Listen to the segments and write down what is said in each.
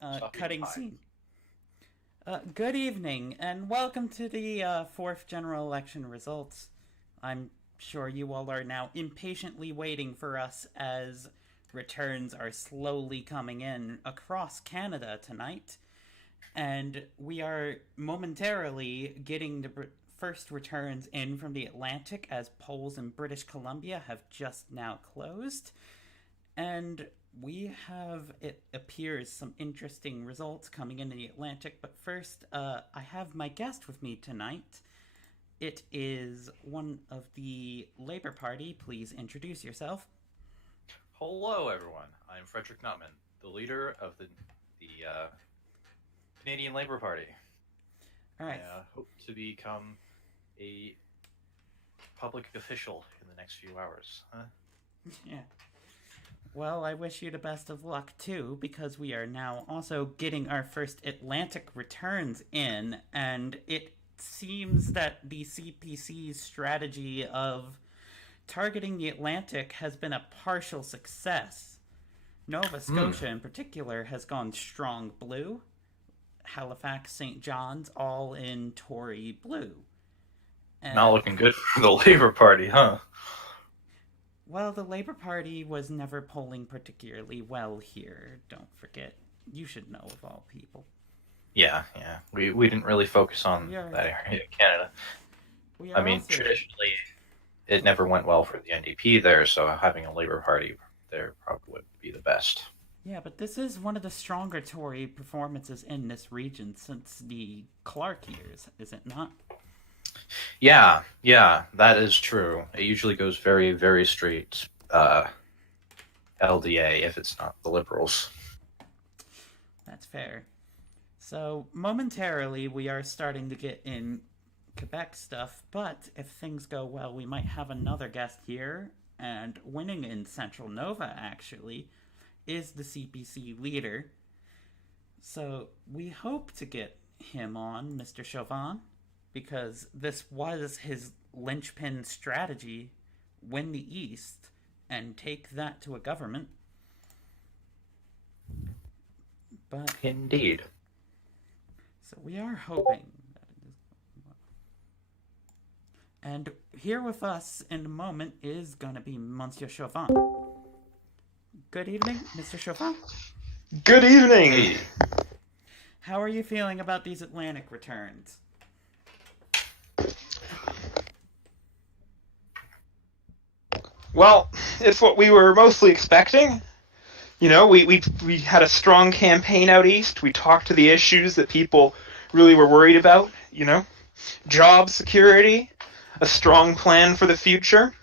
Stop eating Cutting pie. scene. Good evening, and welcome to the fourth general election results. I'm sure you all are now impatiently waiting for us as returns are slowly coming in across Canada tonight, and we are momentarily getting the first returns in from the Atlantic as polls in British Columbia have just now closed. And we have, it appears, some interesting results coming into the Atlantic. But first, I have my guest with me tonight. It is one of the Labour Party. Please introduce yourself. Hello, everyone. I'm Frederick Nutman, the leader of the Canadian Labour Party. All I right. hope to become a public official in the next few hours. Huh? Yeah. Well, I wish you the best of luck too, because we are now also getting our first Atlantic returns in, and it seems that the CPC's strategy of targeting the Atlantic has been a partial success. Nova Hmm. Scotia, in particular, has gone strong blue. Halifax, St. John's, all in Tory blue. Not Uh, looking good for the Labour Party, huh? well, the Labour Party was never polling particularly well here, don't forget. You should know of all people. Yeah. We didn't really focus on We are that area of Canada. we I are mean, also traditionally, it never went well for the NDP there, so having a Labour Party there probably would be the best. yeah, but this is one of the stronger Tory performances in this region since the Clark years, is it not? Yeah, that is true. It usually goes very, very straight LDA if it's not the Liberals. That's fair. So momentarily, we are starting to get in Quebec stuff, but if things go well, we might have another guest here. And winning in Central Nova, actually, is the CPC leader. So we hope to get him on, Mr. Chauvin, because this was his linchpin strategy: win the East and take that to a government. But Indeed. so we are hoping that it is. And here with us in a moment is going to be Monsieur Chauvin. Good evening, Mr. Chauvin. Good evening. Hey, How are you feeling about these Atlantic returns? Well, it's what we were mostly expecting. We had a strong campaign out east. We talked to the issues that people really were worried about. Job security, a strong plan for the future,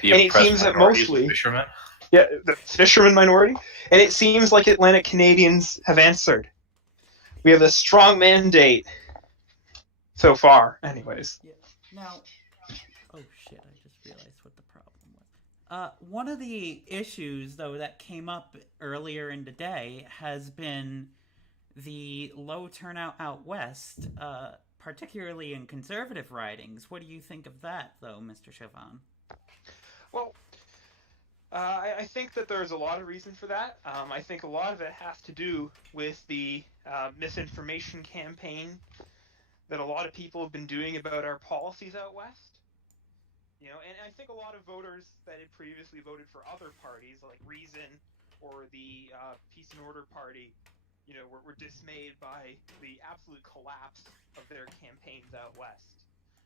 the and it oppressed seems that minorities, the mostly, fishermen. yeah, the fisherman minority, and it seems like Atlantic Canadians have answered. We have a strong mandate so far, anyways. Yeah. Now, oh shit, I just realized what the problem was. One of the issues, though, that came up earlier in the day has been the low turnout out west, particularly in conservative ridings. What do you think of that, though, Mr. Chauvin? Well, I think that there's a lot of reason for that. I think a lot of it has to do with the misinformation campaign that a lot of people have been doing about our policies out west. And I think a lot of voters that had previously voted for other parties like Reason or the Peace and Order Party, were dismayed by the absolute collapse of their campaigns out west.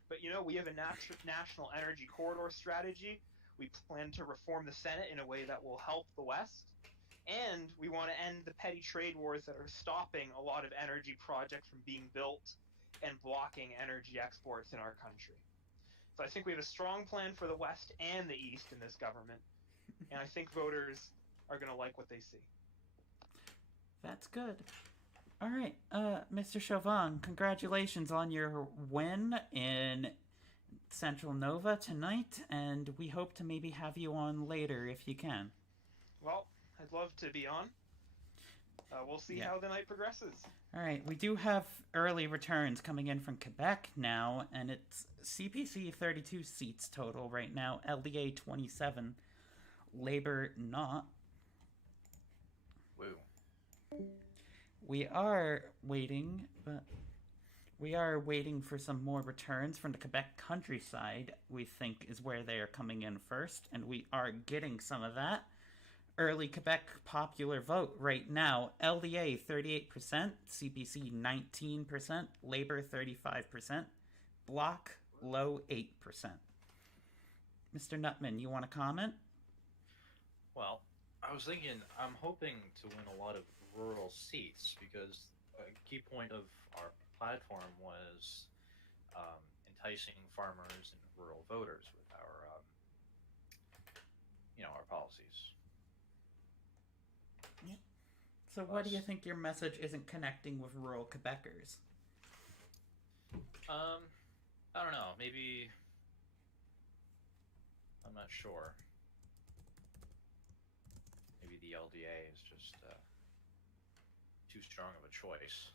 But we have a national energy corridor strategy. We plan to reform the Senate in a way that will help the West. And we want to end the petty trade wars that are stopping a lot of energy projects from being built and blocking energy exports in our country. So I think we have a strong plan for the West and the East in this government. And I think voters are going to like what they see. That's good. All right, Mr. Chauvin, congratulations on your win in Central Nova tonight, and we hope to maybe have you on later if you can. Well, I'd love to be on. We'll see Yeah. how the night progresses. All right, we do have early returns coming in from Quebec now, and it's CPC 32 seats total right now, LDA 27, Labour not. Woo. We are waiting, but we are waiting for some more returns from the Quebec countryside, we think is where they are coming in first, and we are getting some of that. Early Quebec popular vote right now: LDA 38%, CPC 19%, Labour 35%, Bloc low 8%. Mr. Nutman, you want to comment? Well, I was thinking, I'm hoping to win a lot of rural seats because a key point of our platform was um, enticing farmers and rural voters with our policies. Yeah. So, what do you think your message isn't connecting with rural Quebecers? I don't know. Maybe I'm not sure. Maybe the LDA is just too strong of a choice.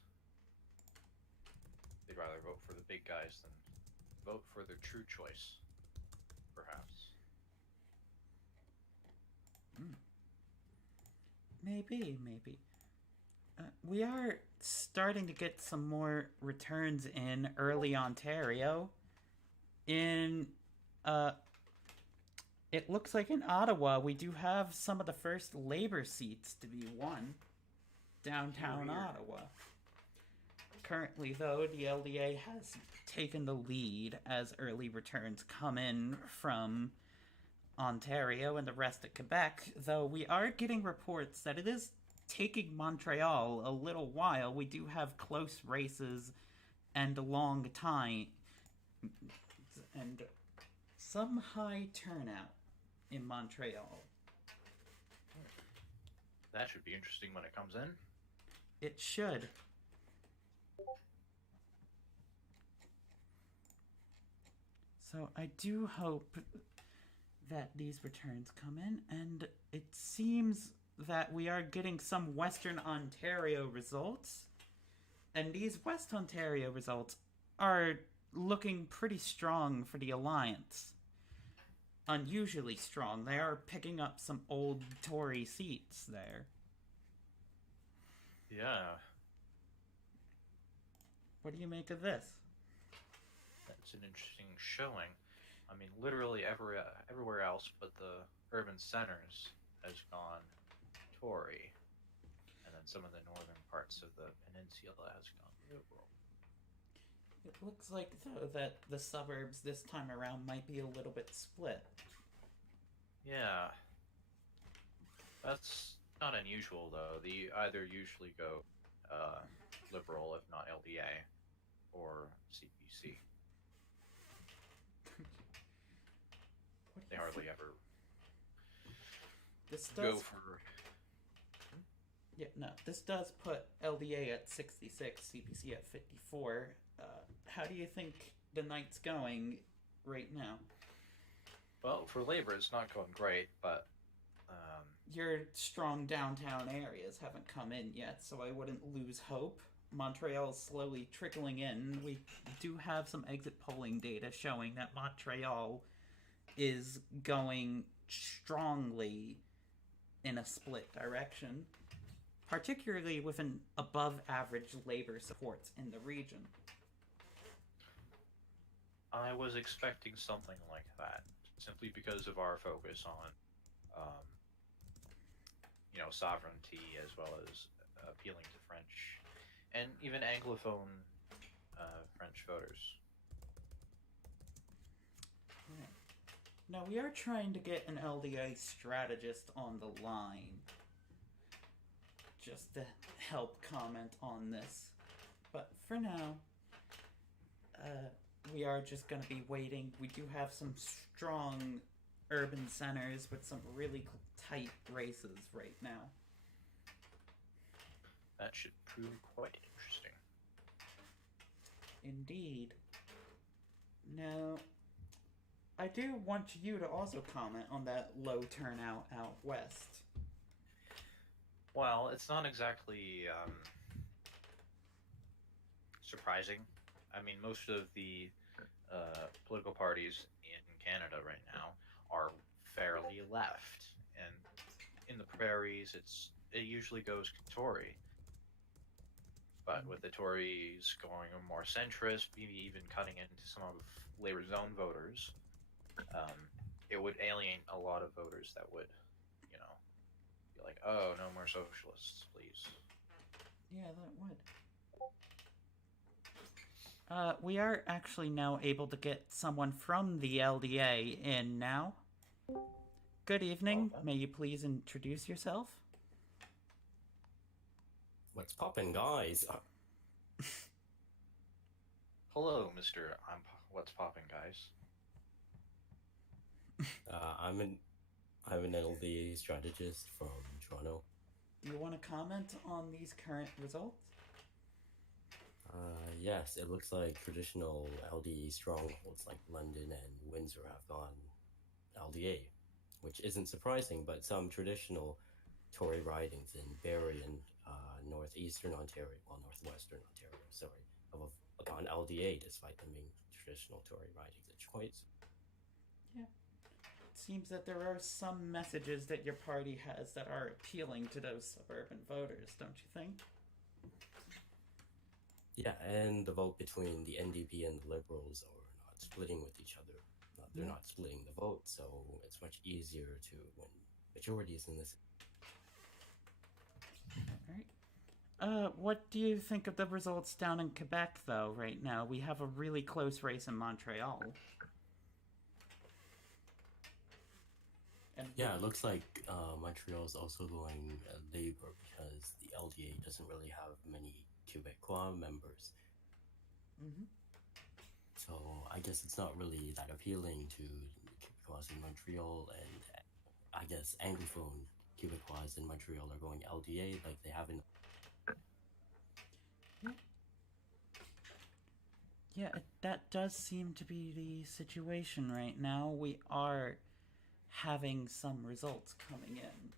They'd rather vote for the big guys than vote for their true choice, perhaps. Maybe. We are starting to get some more returns in early Ontario. It looks like in Ottawa we do have some of the first Labour seats to be won. Downtown Ottawa. Currently, though, the LDA has taken the lead as early returns come in from Ontario and the rest of Quebec, though we are getting reports that it is taking Montreal a little while. We do have close races and a long time and some high turnout in Montreal. That should be interesting when it comes in. It should. So I do hope that these returns come in, and it seems that we are getting some Western Ontario results. And these West Ontario results are looking pretty strong for the Alliance. Unusually strong. They are picking up some old Tory seats there. Yeah. What do you make of this? That's an interesting showing. I mean, literally everywhere else but the urban centers has gone Tory, and then some of the northern parts of the peninsula has gone Liberal. It looks like, though, that the suburbs this time around might be a little bit split. Yeah. That's not unusual, though. They either usually go Liberal, if not LDA, or CPC. They hardly ever go for. Yeah, no. This does put LDA at 66, CPC at 54. How do you think the night's going right now? Well, for Labour, it's not going great, but your strong downtown areas haven't come in yet, so I wouldn't lose hope. Montreal's slowly trickling in. We do have some exit polling data showing that Montreal is going strongly in a split direction, particularly with an above average Labour supports in the region. I was expecting something like that, simply because of our focus on sovereignty, as well as appealing to French and even Anglophone French voters. Now, we are trying to get an LDA strategist on the line just to help comment on this. But for now, we are just going to be waiting. We do have some strong urban centers with some really tight races right now. That should prove quite interesting. Indeed. Now, I do want you to also comment on that low turnout out west. Well, it's not exactly surprising. I mean, most of the political parties in Canada right now are fairly left, and in the prairies, it usually goes Tory. But with the Tories going more centrist, maybe even cutting into some of Labour's own voters, it would alienate a lot of voters that would, you know, be like, oh, no more socialists, please. Yeah, that would. We are actually now able to get someone from the LDA in now. Good evening. May you please introduce yourself? What's poppin', guys? Hello, Mr. What's poppin', guys? I'm an LDA strategist from Toronto. Do you want to comment on these current results? Yes, it looks like traditional LDA strongholds like London and Windsor have gone LDA, which isn't surprising, but some traditional Tory ridings in Barrie and northwestern Ontario, have gone LDA despite them being traditional Tory ridings. It's quite... Yeah. It seems that there are some messages that your party has that are appealing to those suburban voters, don't you think? Yeah, and the vote between the NDP and the Liberals are not splitting with each other. They're not splitting the vote, so it's much easier to win majorities in this. Alright. What do you think of the results down in Quebec, though, right now? We have a really close race in Montreal. Yeah, it looks like Montreal's also going Labour because the LDA doesn't really have many Quebecois members. Mm-hmm. So I guess it's not really that appealing to Quebecois in Montreal, and I guess Anglophone Quebecois in Montreal are going LDA like they haven't. Yeah, that does seem to be the situation right now. We are having some results coming in.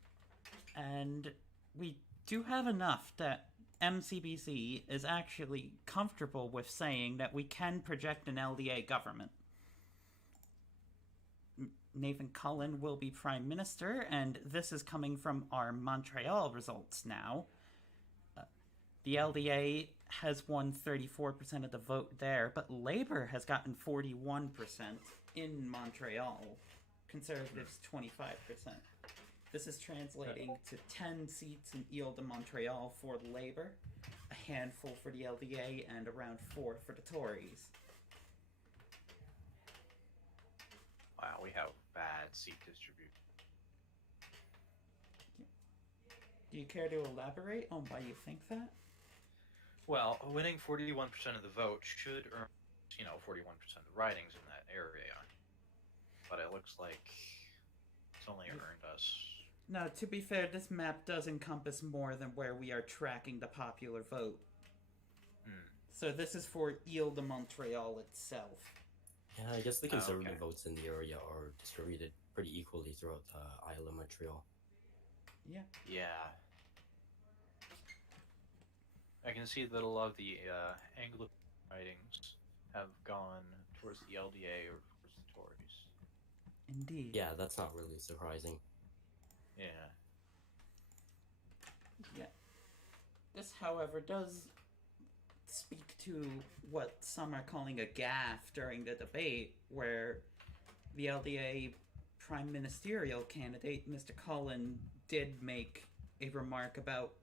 And we do have enough that MCBC is actually comfortable with saying that we can project an LDA government. Nathan Cullen will be Prime Minister, and this is coming from our Montreal results now. The LDA has won 34% of the vote there, but Labour has gotten 41% in Montreal. Conservatives 25%. This is translating to 10 seats in Ile de Montreal for Labour, a handful for the LDA, and around 4 for the Tories. Wow, we have bad seat distribution. Do you care to elaborate on why you think that? Well, winning 41% of the vote should earn, 41% of the ridings in that area. But it looks like it's only earned us... Now, to be fair, this map does encompass more than where we are tracking the popular vote. So this is for Ile de Montreal itself. Yeah, I guess the Conservative votes in the area are distributed pretty equally throughout Isle of Montreal. Yeah. Yeah. I can see that a lot of the Anglo ridings have gone towards the LDA or towards the Tories. Indeed. Yeah, that's not really surprising. Yeah. Yeah. This, however, does speak to what some are calling a gaffe during the debate, where the LDA prime ministerial candidate, Mr. Cullen, did make a remark about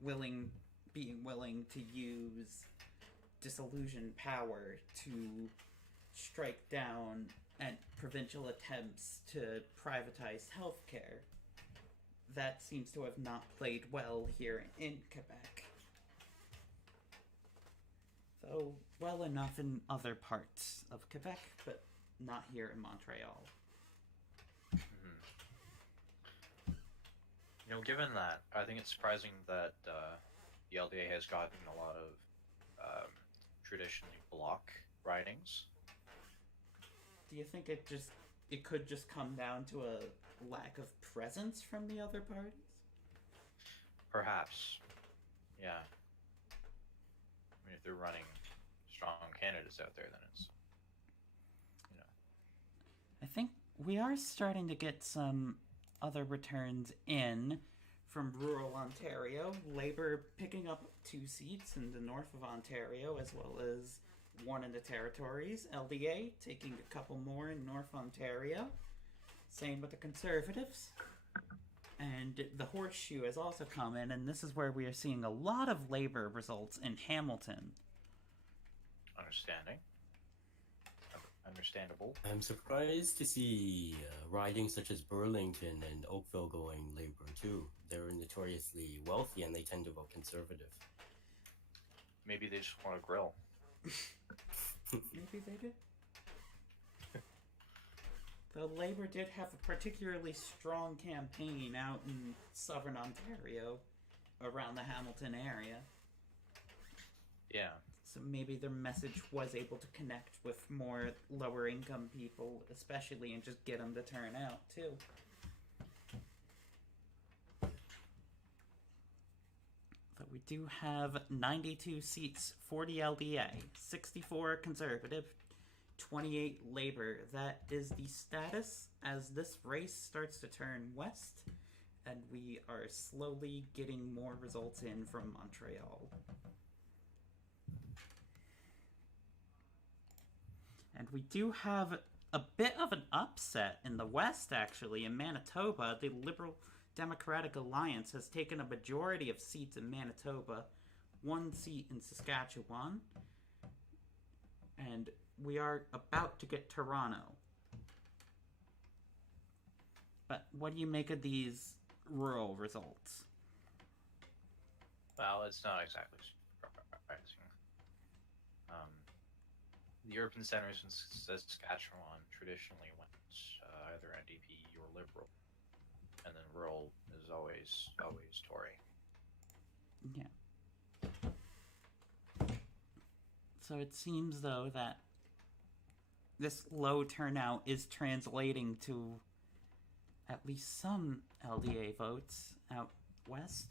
being willing to use disillusioned power to strike down at provincial attempts to privatize healthcare. That seems to have not played well here in Quebec. Though well enough in other parts of Quebec, but not here in Montreal. Given that, I think it's surprising that the LDA has gotten a lot of traditionally bloc ridings. Do you think it could just come down to a lack of presence from the other parties? Perhaps. Yeah. I mean, if they're running strong candidates out there, then it's, I think we are starting to get some other returns in from rural Ontario, Labour picking up 2 seats in the north of Ontario, as well as 1 in the Territories. LDA taking a couple more in North Ontario. Same with the Conservatives. And the Horseshoe has also come in, and this is where we are seeing a lot of Labour results in Hamilton. Understandable. I'm surprised to see ridings such as Burlington and Oakville going Labour too. They're notoriously wealthy and they tend to vote Conservative. Maybe they just want to grill. Maybe they did. Though Labour did have a particularly strong campaign out in southern Ontario, around the Hamilton area. Yeah. So maybe their message was able to connect with more lower income people, especially, and just get them to turn out, too. But we do have 92 seats, 40 LDA, 64 Conservative, 28 Labour. That is the status as this race starts to turn west, and we are slowly getting more results in from Montreal. And we do have a bit of an upset in the West, actually. In Manitoba, the Liberal Democratic Alliance has taken a majority of seats in Manitoba, 1 seat in Saskatchewan, and we are about to get Toronto. But what do you make of these rural results? Well, it's not exactly surprising. The urban centers in Saskatchewan traditionally went either NDP or Liberal, and then rural is always Tory. Yeah. So it seems, though, that this low turnout is translating to at least some LDA votes out west.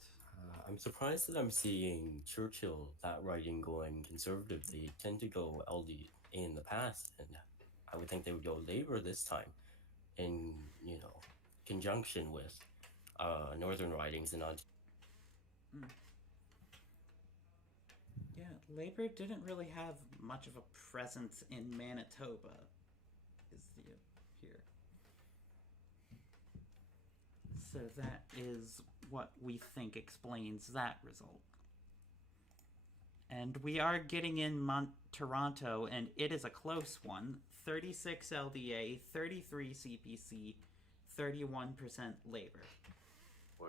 I'm surprised that I'm seeing Churchill, that riding, going Conservative. They tend to go LDA in the past, and I would think they would go Labour this time, in conjunction with northern ridings in Ontario. Yeah, Labour didn't really have much of a presence in Manitoba, is the here. So that is what we think explains that result. And we are getting in Toronto, and it is a close one. 36 LDA, 33 CPC, 31% Labour. Whoa.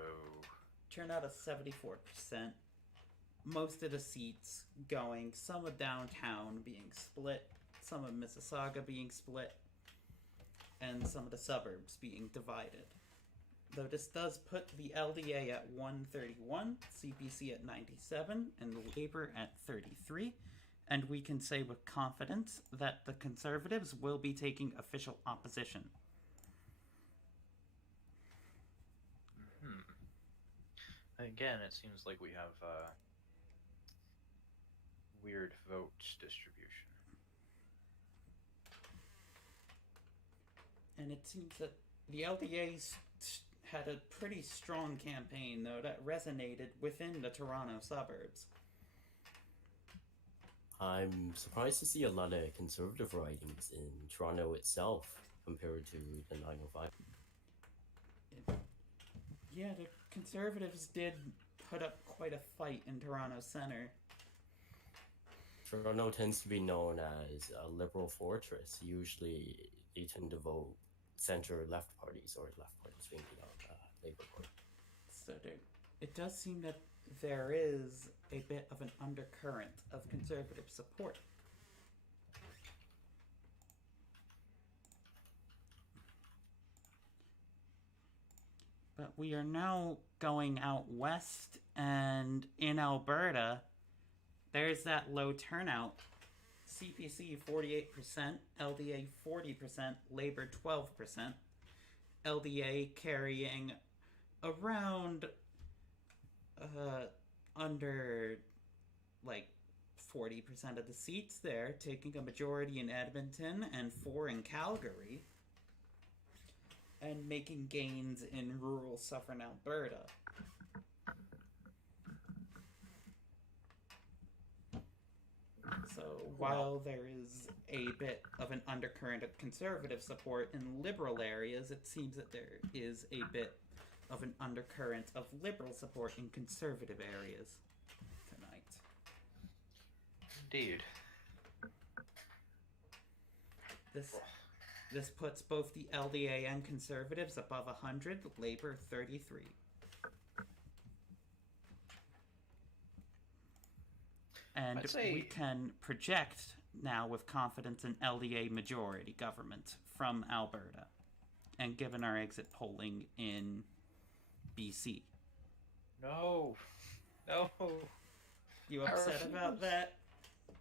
Turnout of 74%. Most of the seats going, some of downtown being split, some of Mississauga being split, and some of the suburbs being divided. Though this does put the LDA at 131, CPC at 97, and Labour at 33. And we can say with confidence that the Conservatives will be taking official opposition. Again, it seems like we have weird vote distribution. And it seems that the LDA's had a pretty strong campaign, though, that resonated within the Toronto suburbs. I'm surprised to see a lot of Conservative ridings in Toronto itself compared to the 905. Yeah, the Conservatives did put up quite a fight in Toronto Centre. Toronto tends to be known as a liberal fortress. Usually they tend to vote center-left parties, or left parties being Labour Party. So it does seem that there is a bit of an undercurrent of Conservative support. But we are now going out west, and in Alberta, there's that low turnout. CPC 48%, LDA 40%, Labour 12%. LDA carrying around under 40% of the seats there, taking a majority in Edmonton and 4 in Calgary, and making gains in rural southern Alberta. So while there is a bit of an undercurrent of conservative support in liberal areas, it seems that there is a bit of an undercurrent of liberal support in conservative areas tonight. Indeed. This puts both the LDA and conservatives above 100, Labor 33. And we can project now with confidence an LDA majority government from Alberta, and given our exit polling in BC. No. You upset about that?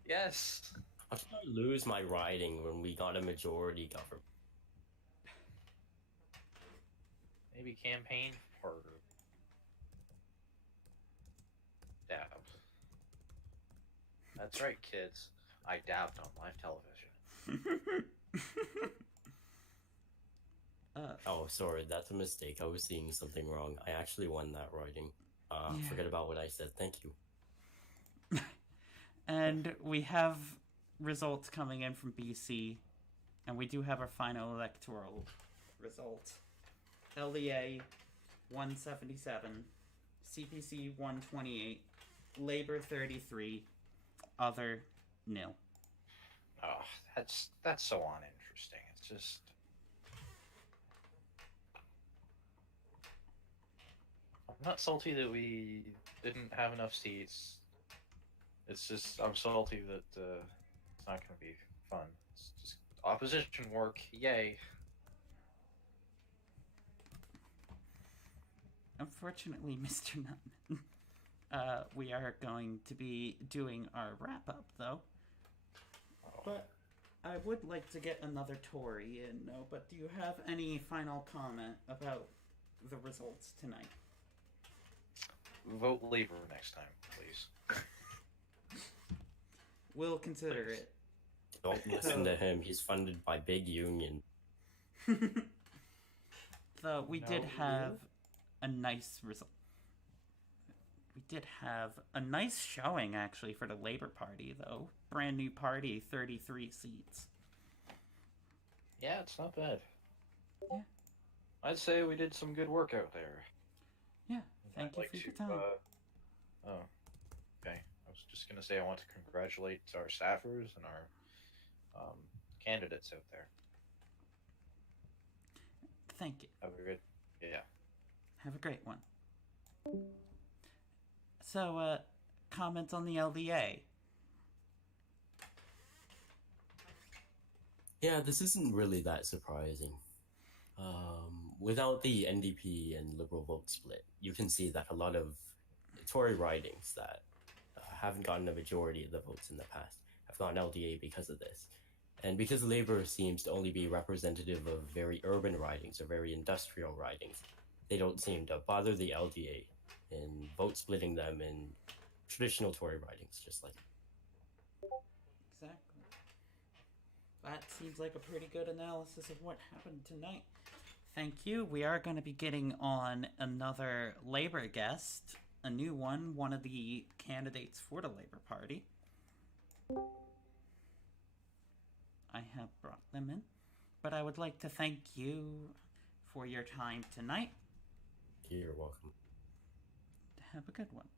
Yes. How did I lose my riding when we got a majority government? Maybe campaign harder. Dab. That's right, kids. I dabbed on live television. Oh, sorry, that's a mistake. I was seeing something wrong. I actually won that riding. Forget about what I said. Thank you. And we have results coming in from BC, and we do have our final electoral result. LDA 177, CPC 128, Labor 33, other nil. Oh, that's so uninteresting. It's just I'm not salty that we didn't have enough seats. It's just I'm salty that it's not going to be fun. It's just opposition work. Yay. Unfortunately, Mr. Nutman, we are going to be doing our wrap-up, though. Oh. But I would like to get another Tory in, though. But do you have any final comment about the results tonight? Vote Labor next time, please. We'll consider Please. it. Don't listen to him. He's funded by Big Union. Though we did have a nice result. We did have a nice showing, actually, for the Labour Party, though. Brand new party, 33 seats. Yeah, it's not bad. Yeah. I'd say we did some good work out there. Yeah, thank you for your time. Oh, okay. I was just going to say I want to congratulate our staffers and our candidates out there. Thank you. Have a good, yeah. Have a great one. So, comments on the LDA? Yeah, this isn't really that surprising. Without the NDP and Liberal vote split, you can see that a lot of Tory ridings that haven't gotten a majority of the votes in the past have gone LDA because of this. And because Labour seems to only be representative of very urban ridings or very industrial ridings, they don't seem to bother the LDA in vote splitting them in traditional Tory ridings, just like. Exactly. That seems like a pretty good analysis of what happened tonight. Thank you. We are going to be getting on another Labour guest, a new one of the candidates for the Labour Party. I have brought them in. But I would like to thank you for your time tonight. You're welcome. Have a good one.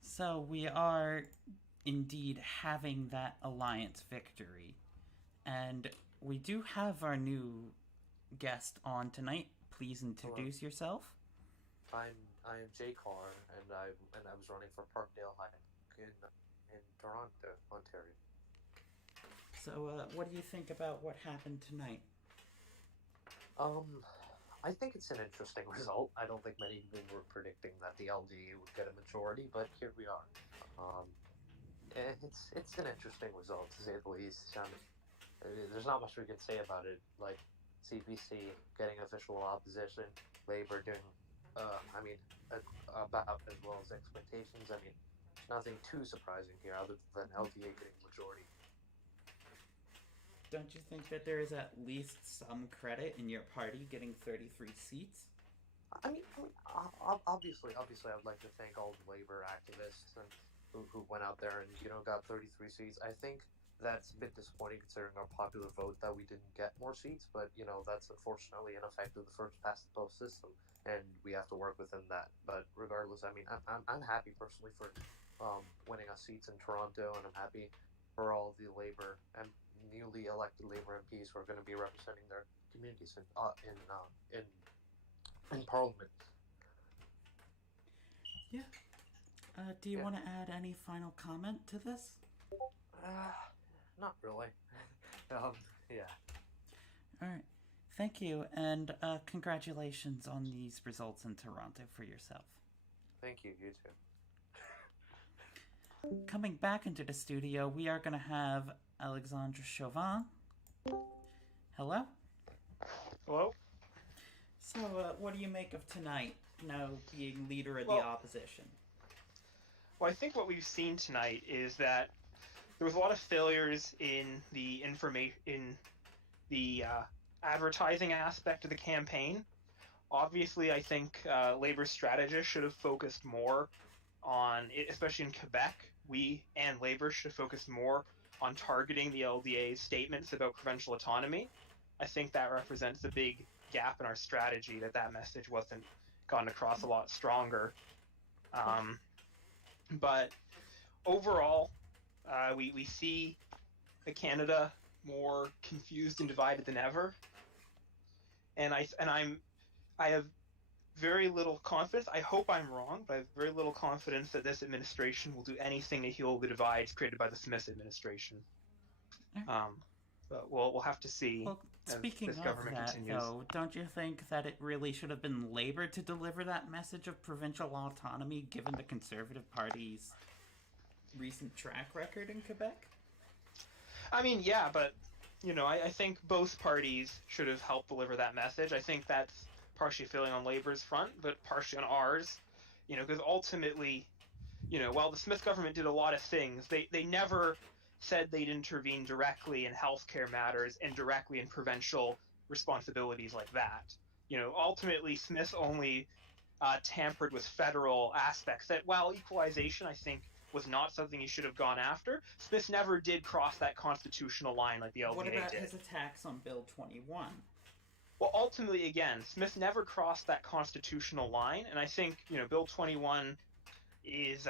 So we are indeed having that alliance victory. And we do have our new guest on tonight. Please introduce yourself. I am Jay Carr, and I was running for Parkdale High in Toronto, Ontario. So, what do you think about what happened tonight? I think it's an interesting result. I don't think many people were predicting that the LDA would get a majority, but here we are. It's an interesting result, to say the least. There's not much we can say about it. Like CPC getting official opposition, Labour doing, about as well as expectations. I mean, nothing too surprising here, other than LDA getting majority. Don't you think that there is at least some credit in your party getting 33 seats? Obviously, I'd like to thank all the labor activists and who went out there and got 33 seats. I think that's a bit disappointing considering our popular vote that we didn't get more seats, but that's unfortunately an effect of the first past the post system, and we have to work within that. But regardless, I mean, I'm happy personally for winning us seats in Toronto, and I'm happy for all the labor and newly elected labor MPs who are going to be representing their communities in Parliament. Yeah. Do you Yeah. want to add any final comment to this? Not really. Yeah. All right. Thank you, and congratulations on these results in Toronto for yourself. Thank you. You too. Coming back into the studio, we are going to have Alexandre Chauvin. Hello? Hello? So, what do you make of tonight, now being leader of the Well- opposition? Well, I think what we've seen tonight is that there was a lot of failures in the advertising aspect of the campaign. Obviously, I think Labour strategists should have focused more on it, especially in Quebec. We and Labour should have focused more on targeting the LDA's statements about provincial autonomy. I think that represents a big gap in our strategy, that message wasn't gotten across a lot stronger. But overall, we see Canada more confused and divided than ever, and I have very little confidence. I hope I'm wrong, but I have very little confidence that this administration will do anything to heal the divides created by the Smith administration. But we'll have to see. Well, as speaking this of government that, continues. though, don't you think that it really should have been Labour to deliver that message of provincial autonomy, given the Conservative Party's recent track record in Quebec? I mean, yeah, but I think both parties should have helped deliver that message. I think that's partially failing on Labour's front, but partially on ours. Because ultimately, while the Smith government did a lot of things, they never said they'd intervene directly in healthcare matters and directly in provincial responsibilities like that. Ultimately, Smith only tampered with federal aspects that, while equalization, I think, was not something he should have gone after, Smith never did cross that constitutional line like the LDA did. What about his attacks on Bill 21? Well, ultimately, again, Smith never crossed that constitutional line, and I think, Bill 21 is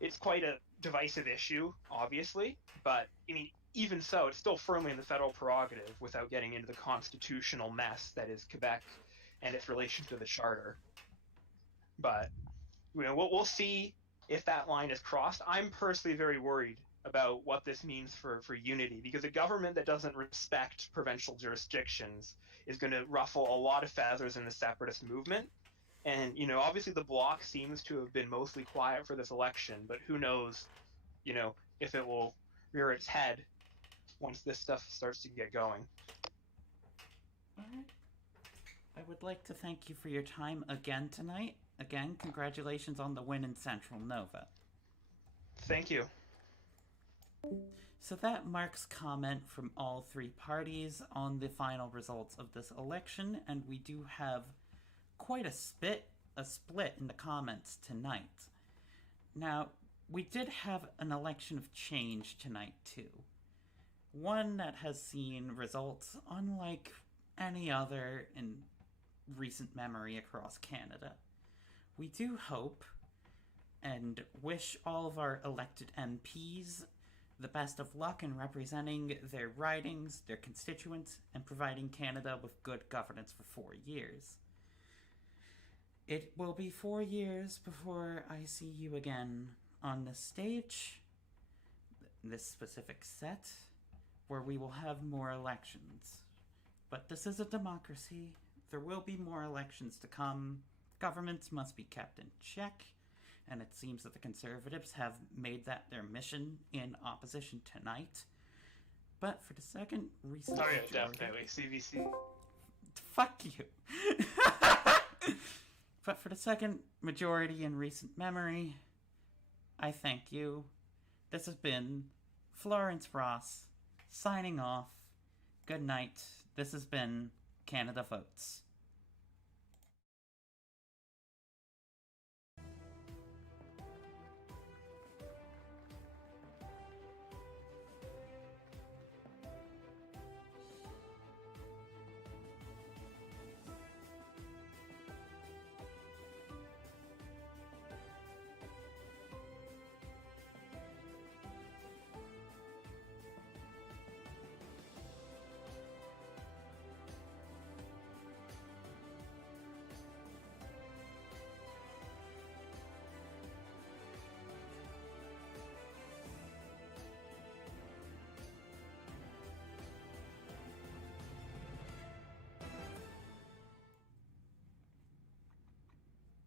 it's quite a divisive issue, obviously, but I mean, even so, it's still firmly in the federal prerogative without getting into the constitutional mess that is Quebec and its relation to the charter. But we'll see if that line is crossed. I'm personally very worried about what this means for unity, because a government that doesn't respect provincial jurisdictions is going to ruffle a lot of feathers in the separatist movement. And, obviously the Bloc seems to have been mostly quiet for this election, but who knows, if it will rear its head once this stuff starts to get going. All right. I would like to thank you for your time again tonight. Again, congratulations on the win in Central Nova. Thank you. So that marks comment from all three parties on the final results of this election, and we do have quite a split in the comments tonight. Now, we did have an election of change tonight too. One that has seen results unlike any other in recent memory across Canada. We do hope and wish all of our elected MPs the best of luck in representing their ridings, their constituents, and providing Canada with good governance for 4 years. It will be 4 years before I see you again on this stage, this specific set, where we will have more elections. But this is a democracy. There will be more elections to come. Governments must be kept in check, and it seems that the Conservatives have made that their mission in opposition tonight. But for the second recent majority... definitely. CVC. Fuck you. But for the second majority in recent memory, I thank you. This has been Florence Ross signing off. Good night. This has been Canada Votes.